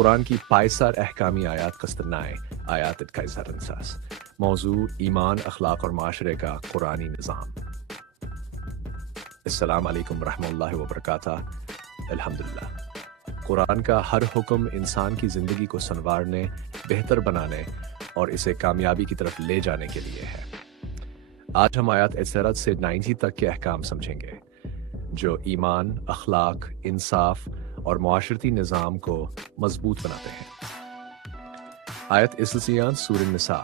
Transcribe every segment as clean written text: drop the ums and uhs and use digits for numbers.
कुरान की पायसार अहकामी आयात कस्तरनाए आयात का इजहार इंसास मौजू ईमान अखलाक और माशरे का कुरानी निज़ाम। अस्सलाम वालेकुम रहमतुल्लाहि व बरकातहू। अल्हम्दुलिल्लाह, कुरान का हर हुक्म इंसान की ज़िंदगी को संवारने, बेहतर बनाने और इसे कामयाबी की तरफ ले जाने के लिए है। आज हम आयात इसरत से 90 तक के अहकाम समझेंगे जो ईमान, अखलाक, इंसाफ और मुआशरती निज़ाम को मजबूत बनाते हैं। आयत इससियान सूरह निसा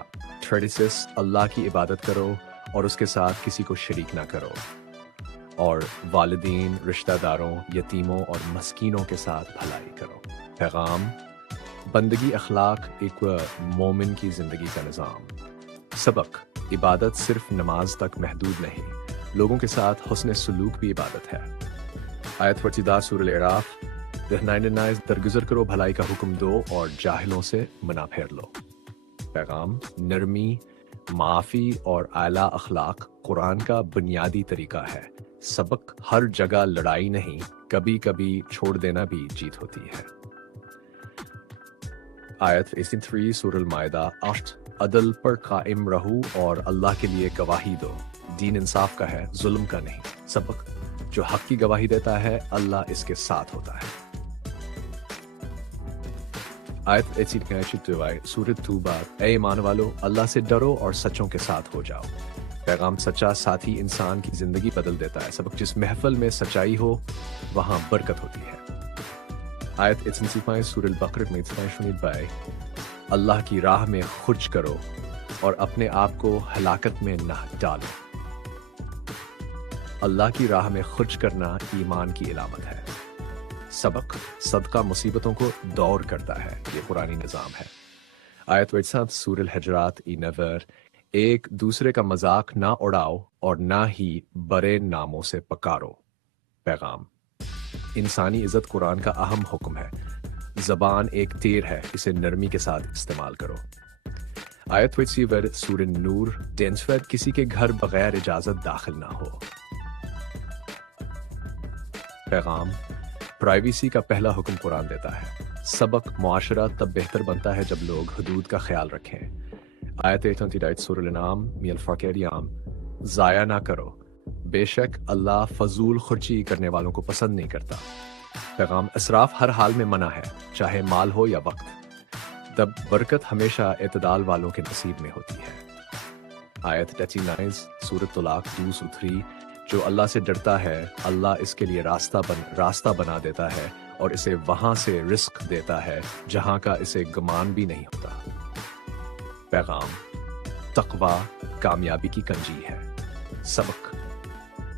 36 अल्लाह की इबादत करो और उसके साथ किसी को शरीक ना करो, और वालिदीन, रिश्तेदारों, यतीमों और मस्कीनों के साथ भलाई करो। पैगाम: बंदगी अखलाक एक मोमिन की ज़िंदगी का निज़ाम। सबक: इबादत सिर्फ नमाज तक महदूद नहीं, लोगों के साथ हुस्न सलूक भी इबादत है। आयत 42 सूरह अराफ रहनाइनाइज दरगुजर करो, भलाई का हुक्म दो और जाहिलों से मना फेर लो। पैगाम: नरमी, माफ़ी और आला अखलाक कुरान का बुनियादी तरीका है। सबक: हर जगह लड़ाई नहीं, कभी कभी छोड़ देना भी जीत होती है। आयत 83 सूरह मायदा 8 अदल पर कायम रहो और अल्लाह के लिए गवाही दो। दीन इंसाफ का है, जुल्म का नहीं। सबक: जो हक की गवाही देता है अल्लाह इसके साथ होता है। आयत 82 सूरह तौबा ए ईमान वालो, अल्लाह से डरो और सच्चों के साथ हो जाओ। पैगाम: सच्चा साथी इंसान की जिंदगी बदल देता है। सबक: जिस महफिल में सच्चाई हो वहां बरकत होती है। आयत 85 सूरह बकरा में बाय अल्लाह की राह में खुर्ज करो और अपने आप को हलाकत में न डालो। अल्लाह की राह में खुर्ज करना ईमान की इलामत है। सबक: सदका मुसीबतों को दौर करता है। ये पुरानी निज़ाम है। आयत 7 सूरह हजरात नवर एक दूसरे का मजाक ना उड़ाओ और ना ही बड़े नामों से पकारो। पैगाम: इंसानी इज्जत कुरान का अहम हुक्म है। ज़बान एक तीर है, इसे नरमी के साथ इस्तेमाल करो। आयत 8 सूरह नूर डेंसफेड किसी के घर बगैर इजाजत दाखिल ना हो। पैगाम: प्राइवेसी का पहला हुक्म कुरान देता है। सबक: मुआशरा तब बेहतर बनता है जब लोग हदूद का ख्याल रखें। आयत 29 सूरह नाम मियल फ़ाक़ियाम ज़ाया ना करो, बेशक अल्लाह फजूल खुर्ची करने वालों को पसंद नहीं करता। पैगाम: इसराफ हर हाल में मना है, चाहे माल हो या वक्त। तब बरकत हमेशा एतदाल वालों के नसीब में होती है। आयत 39 सूरह तलाक 2-3 जो अल्लाह से डरता है अल्लाह इसके लिए रास्ता बना देता है और इसे वहां से रिस्क देता है जहां का इसे गुमान भी नहीं होता। पैगाम: तकवा कामयाबी की कंजी है। सबक: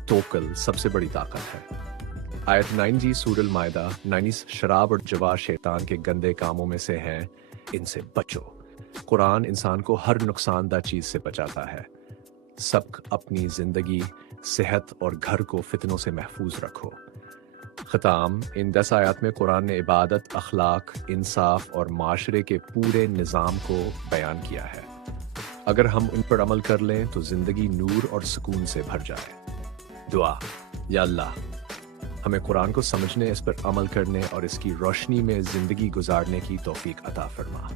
तोकल सबसे बड़ी ताकत है। आयत 90 सूरह मायदा 90 शराब और जवा शैतान के गंदे कामों में से हैं, इनसे बचो। कुरान इंसान को हर नुकसानदा चीज से बचाता है। सबक: अपनी जिंदगी, सेहत और घर को फितनों से महफूज रखो। ख़ताम: इन 10 आयत में कुरान ने इबादत, अखलाक, इंसाफ और माशरे के पूरे निज़ाम को बयान किया है। अगर हम उन पर अमल कर लें तो ज़िंदगी नूर और सुकून से भर जाए। दुआ: या अल्लाह, हमें कुरान को समझने, इस पर अमल करने और इसकी रोशनी में ज़िंदगी गुजारने की तौफीक अता फरमा।